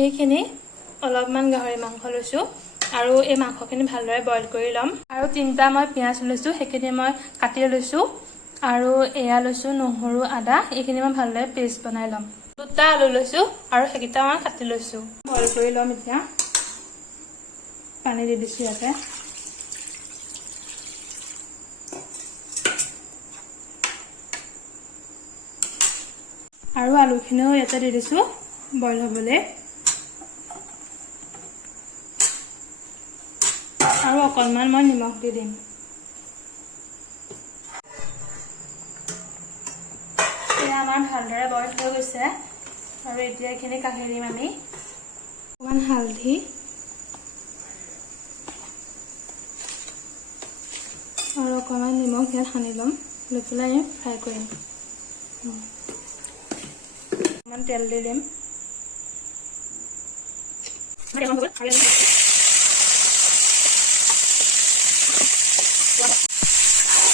এইখিনি অলপমান গাহৰি মাংস লৈছোঁ আৰু এই মাংসখিনি ভালদৰে বইল কৰি ল'ম আৰু 3টা মই পিঁয়াজ লৈছোঁ সেইখিনি মই কাটি লৈছোঁ আৰু এয়া লৈছোঁ নহৰু আদা এইখিনি মই ভালদৰে পেষ্ট বনাই ল'ম 2টা আলু লৈছোঁ আৰু সেইকেইটা মই কাটি লৈছোঁ বইল কৰি ল'ম এতিয়া পানী দি দিছোঁ ইয়াতে আৰু আলুখিনিও ইয়াতে দি দিছোঁ বইল হ'বলৈ আৰু অকণমান মই নিমখ দি দিম এয়া আমাৰ ভালদৰে বইল হৈ গৈছে আৰু এতিয়া এইখিনি কাঢ়ি দিম আমি অকণমান হালধি আৰু অকণমান নিমখ ইয়াত সানি ল'ম লৈ পেলাই ফ্ৰাই কৰিম অকণমান তেল দি দিম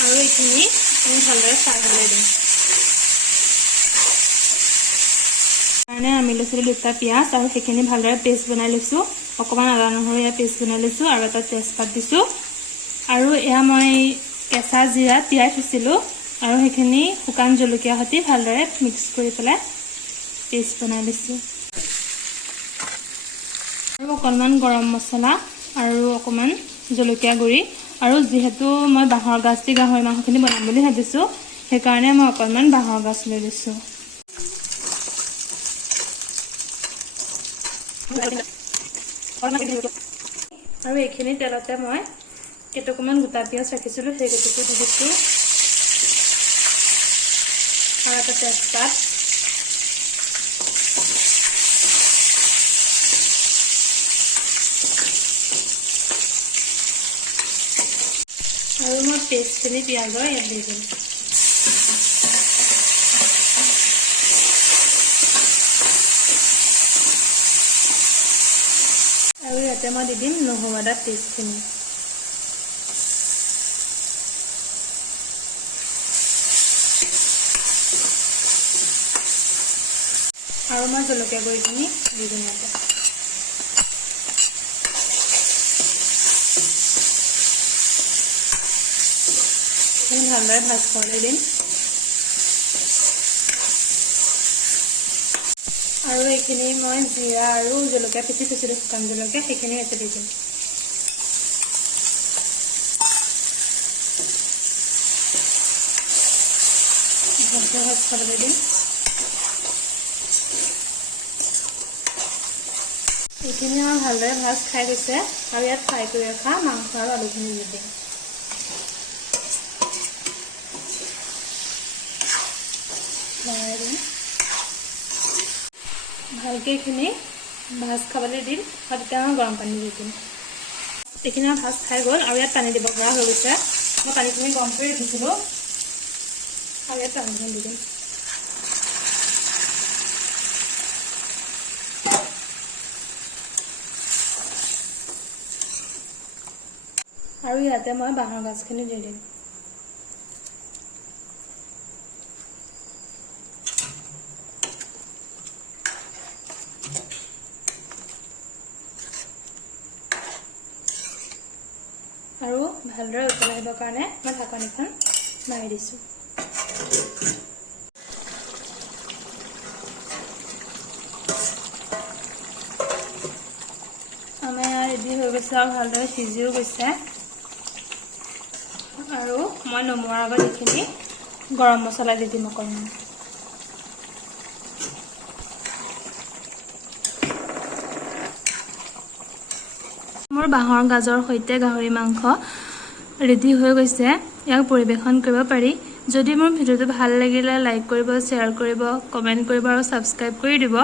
আৰু এইখিনি আমি ভালদৰে ফ্ৰাই কৰি দিম কাৰণে আমি লৈছিলোঁ 2টা পিঁয়াজ আৰু সেইখিনি ভালদৰে পেষ্ট বনাই লৈছোঁ অকণমান আদা নহৰু ইয়াত পেষ্ট বনাই লৈছোঁ আৰু এটা তেজপাত দিছোঁ আৰু এয়া মই কেঁচা জিৰা তিয়াই থৈছিলোঁ আৰু সেইখিনি শুকান জলকীয়া সৈতে ভালদৰে মিক্স কৰি পেলাই পেষ্ট বনাই লৈছোঁ আৰু অকণমান গৰম মছলা আৰু অকণমান জলকীয়া গুড়ি আৰু যিহেতু মই বাঁহৰ গাজ দি গাহৰি মাংসখিনি বনাম বুলি ভাবিছোঁ সেইকাৰণে মই অকণমান বাঁহৰ গাজ লৈ লৈছোঁ আৰু এইখিনি তেলতে মই কেইটুকুমান গোটা পিঁয়াজ ৰাখিছিলোঁ সেই কেইটুকু দি দিছোঁ আৰু এটা তেজপাত আৰু মই পেষ্টখিনি পিঁয়াজৰ ইয়াত দি দিম আৰু ইয়াতে মই দি দিম নহৰু আদা পেষ্টখিনি আৰু মই জলকীয়া গুড়িখিনি দি দিম ইয়াতে ভালদৰে ভাজ কৰি দিম আৰু এইখিনি মই জিৰা আৰু জলকীয়া পিচি থৈছিলোঁ শুকান জলকীয়া সেইখিনি ইয়াতে দি দিম ভালকৈ ভাজ খাবলৈ দিম এইখিনি আমাৰ ভালদৰে ভাজ খাই গৈছে আৰু ইয়াত ফ্ৰাই কৰি ৰখা মাংস আৰু আলুখিনি দি দিম ভালকৈ এইখিনি ভাজ খাবলৈ দিম আৰু তেতিয়া মই গৰম পানী দি দিম এইখিনি আমাৰ ভাজ খাই গ'ল আৰু ইয়াত পানী দিব পৰা হৈ গৈছে মই পানীখিনি গৰম কৰি ৰাখিছিলোঁ আৰু ইয়াত পানীখিনি দি দিম আৰু ইয়াতে মই বাঁহৰ গাজখিনি দি দিম আৰু ভালদৰে উতলাই আহিবৰ কাৰণে মই ঢাকনিখন মাৰি দিছোঁ আমাৰ ইয়াত ৰেডি হৈ গৈছে আৰু ভালদৰে সিজিও গৈছে আৰু মই নমোৱাৰ আগত এইখিনি গৰম মছলা দি দিম অকণমান মোৰ বাঁহৰ গাজৰ সৈতে গাহৰি মাংস ৰেডি হৈ গৈছে ইয়াক পৰিৱেশন কৰিব পাৰি যদি মোৰ ভিডিঅ'টো ভাল লাগিলে লাইক কৰিব শ্বেয়াৰ কৰিব কমেণ্ট কৰিব আৰু ছাবস্ক্ৰাইব কৰি দিব